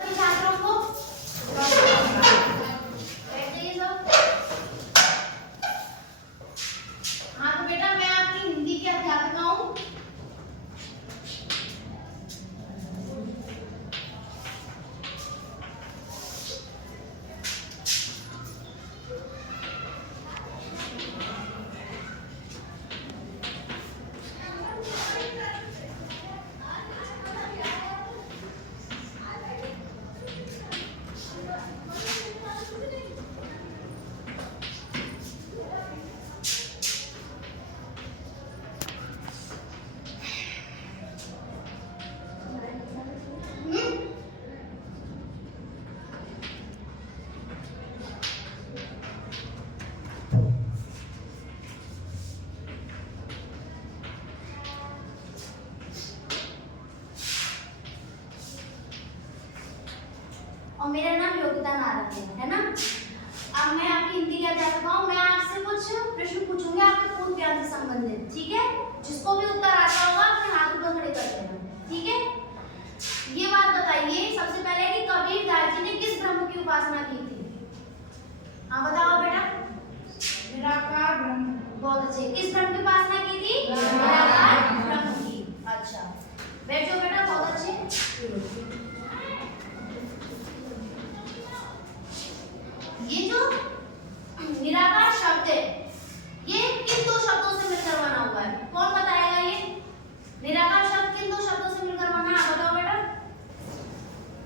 छात्रों को बैठ जाइए सब। हाँ तो बेटा मैं आपकी हिंदी की अध्यापिका हूँ। और मेरा नाम योगिता नारद है ना। अब मैं आपकी हिंदी की अध्यापिका हूँ। मैं आपसे कुछ प्रश्न पूछूंगी आपके पूर्व ज्ञान से संबंधित, ठीक है। जिसको भी उत्तर आता होगा अपने हाथ ऊपर खड़े कर देना, ठीक है। ये बात बताइए सबसे पहले कि कबीरदास जी ने किस ब्रह्म की उपासना की थी। हाँ बताओ बेटा। निराकार ब्रह्म। बहुत अच्छे। किस ब्रह्म की उपासना की थी? निराकार ब्रह्म की। अच्छा बैठो बेटा, बहुत अच्छे। ये जो निराकार शब्द है ये किन दो शब्दों से मिलकर बना हुआ है? कौन बताएगा? ये निराकार शब्द किन दो शब्दों से मिलकर बना है? बताओ बेटा।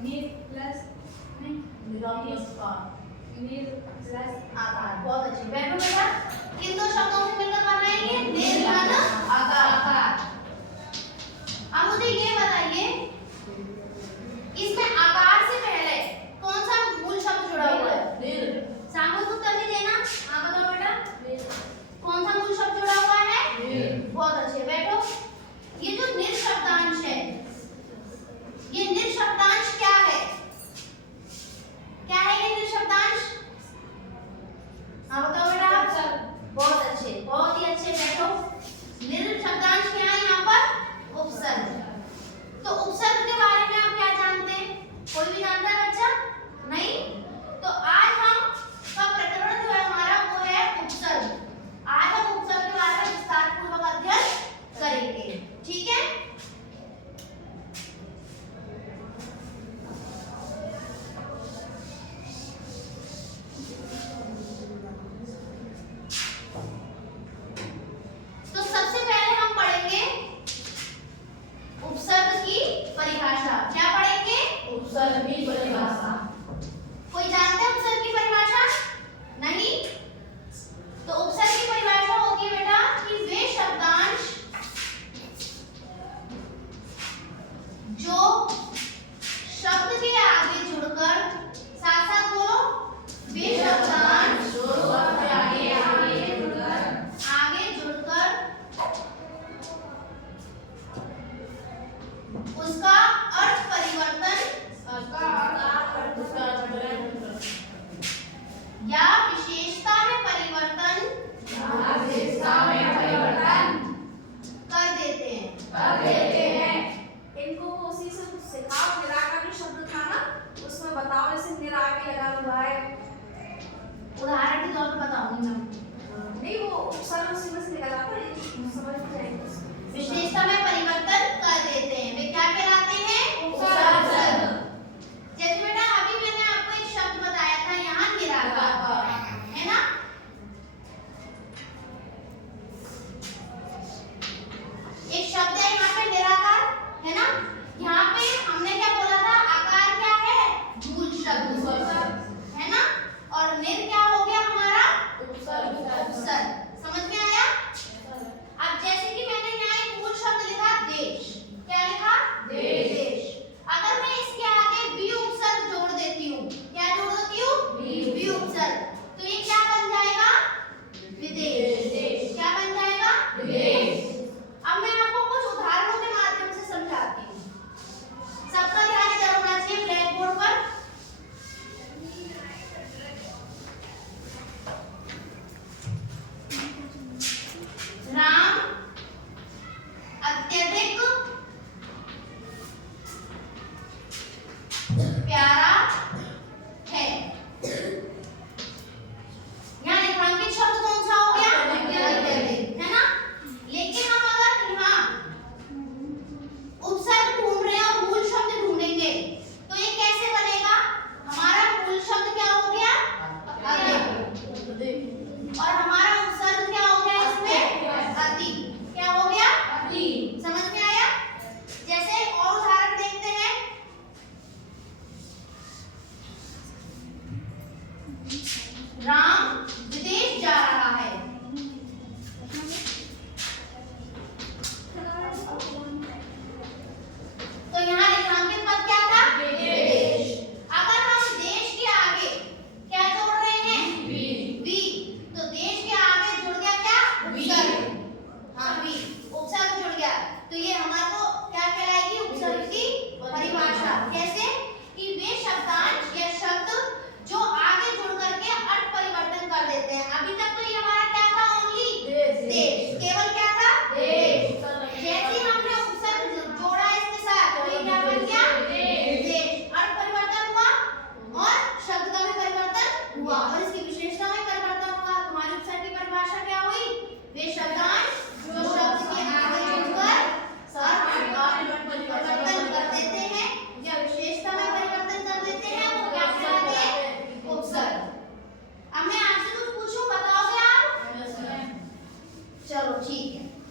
निर प्लस आकार। बहुत अच्छे। बैठो बेटा। किन दो शब्दों से मिलकर बना है ये? निर्धन आकार। अब मुझे ये बताइए इसमें आकार से पहले कौन सा मूल शब्द जुड़ा हुआ है? सामूहिक उत्तर भी देना। हाँ बताओ बेटा। कौन सा मूल शब्द जुड़ा हुआ है? बहुत अच्छे। बैठो। ये जो निर शब्दांश है ये निर शब्दांश क्या है? क्या है ये निर शब्दांश? हाँ बताओ बेटा। बहुत अच्छे, बहुत ही अच्छे। बैठो। निर शब्दांश क्या है यहाँ पर? उपसर्ग। तो उपसर्ग के बारे में आप क्या जानते हैं? कोई भी जानता है बच्चा? नहीं। तो आज हम का प्रकरण जो है हमारा वो है उपसर्ग। आज हम उपसर्ग के बारे में विस्तार पूर्वक अध्ययन करेंगे, ठीक है। तो सबसे पहले हम पढ़ेंगे उपसर्ग की परिभाषा। क्या पढ़ेंगे? उपसर्ग की परिभाषा। कोई जानते हैं उपसर्ग की परिभाषा? नहीं। तो उपसर्ग की परिभाषा होगी बेटा कि वे शब्दांश जो शब्द के आगे जुड़कर, साथ साथ बोलो, वे शब्दांश जो शब्द के आगे जुड़कर उसका अर्थ परिवर्तन या विशेषता में परिवर्तन कर देते हैं। इनको उसी से कुछ सिखाओ। निराकार जो शब्द था ना उसमें बताओ जैसे निर आगे लगा हुआ है। उदाहरण के तौर पर बताऊंगी मैं। नहीं वो उपसर्ग उसी में से निकल आता है, समझ में जाएगा। विशेषता में परिवर्तन कर देते हैं। वे क्या कहलाते हैं? उपसर्ग। जैसे बेटा अभी मैंने आपको एक शब्द बताया था यहाँ निराकार, है ना। एक शब्द है यहाँ पे निराकार, है ना। यहाँ पे हमने क्या बोला था? आकार क्या है? मूल शब्द, है ना। और निर क्या हो गया हमारा? उपसर्ग। उपसर्ग। समझ में आया? ठीक है।